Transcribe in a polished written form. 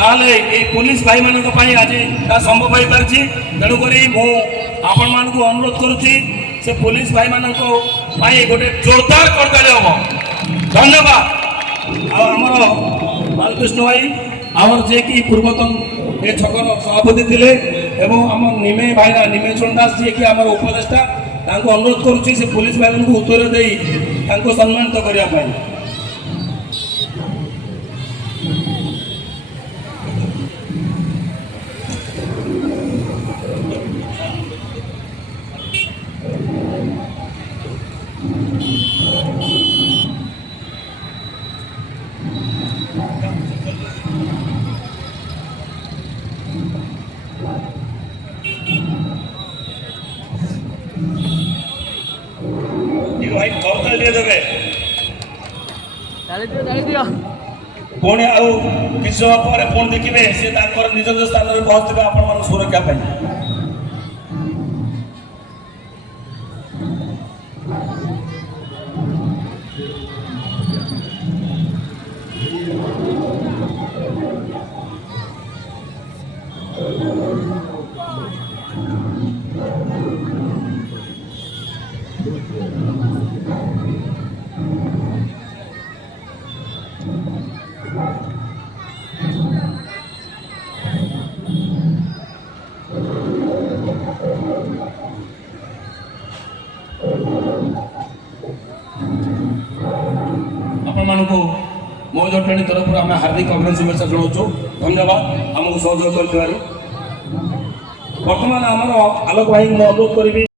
তাহলে এই পুলিশ ভাই ମାନଙ୍କ ପାଇଁ ଆଜି ତା ସମ୍ଭବ ହୋଇପାରିଛି। ତେଣୁକରି ମୁଁ ଆପଣମାନଙ୍କୁ ଅନୁରୋଧ କରୁଛି ସେ ପୁଲିସ ଭାଇ ମାନଙ୍କ ପାଇଁ ଗୋଟେ ଜୋରଦାର କରତାଳି ହବ। ଧନ୍ୟବାଦ। ଆଉ ଆମର ବାଲକୃଷ୍ଣ ଭାଇ ଆମର ଯିଏକି ପୂର୍ବତନ ଏ ଛକର ସଭାପତି ଥିଲେ ଏବଂ ଆମ ନିମେଇ ଭାଇନା ନିମେଇ ଚଣ୍ଡାସ ଯିଏକି ଆମର ଉପଦେଷ୍ଟା, ତାଙ୍କୁ ଅନୁରୋଧ କରୁଛି ସେ ପୁଲିସ ଭାଇମାନଙ୍କୁ ଉତ୍ତର ଦେଇ ତାଙ୍କୁ ସମ୍ମାନିତ କରିବା ପାଇଁ। ଭାଇ କରତାଳି ଟିକେ ଦେବେ। ପୁଣି ଆଉ କିଛି ସମୟ ପରେ ପୁଣି ଦେଖିବେ ସେ ତାଙ୍କର ନିଜ ନିଜ ସ୍ଥାନରେ ପହଞ୍ଚିବେ ଆପଣମାନଙ୍କ ସୁରକ୍ଷା ପାଇଁ। ଆପଣମାନଙ୍କୁ ମୋ ଜଟଣୀ ତରଫରୁ ଆମେ ହାର୍ଦ୍ଦିକ ଅଭିନନ୍ଦନ ଶୁଭେଚ୍ଛା ଜଣାଉଛୁ। ଧନ୍ୟବାଦ ଆମକୁ ସହଯୋଗ କରିଥିବାରୁ। ବର୍ତ୍ତମାନ ଆମର ଆଲୋକ ଭାଇଙ୍କୁ ମୁଁ ଅନୁରୋଧ କରିବି।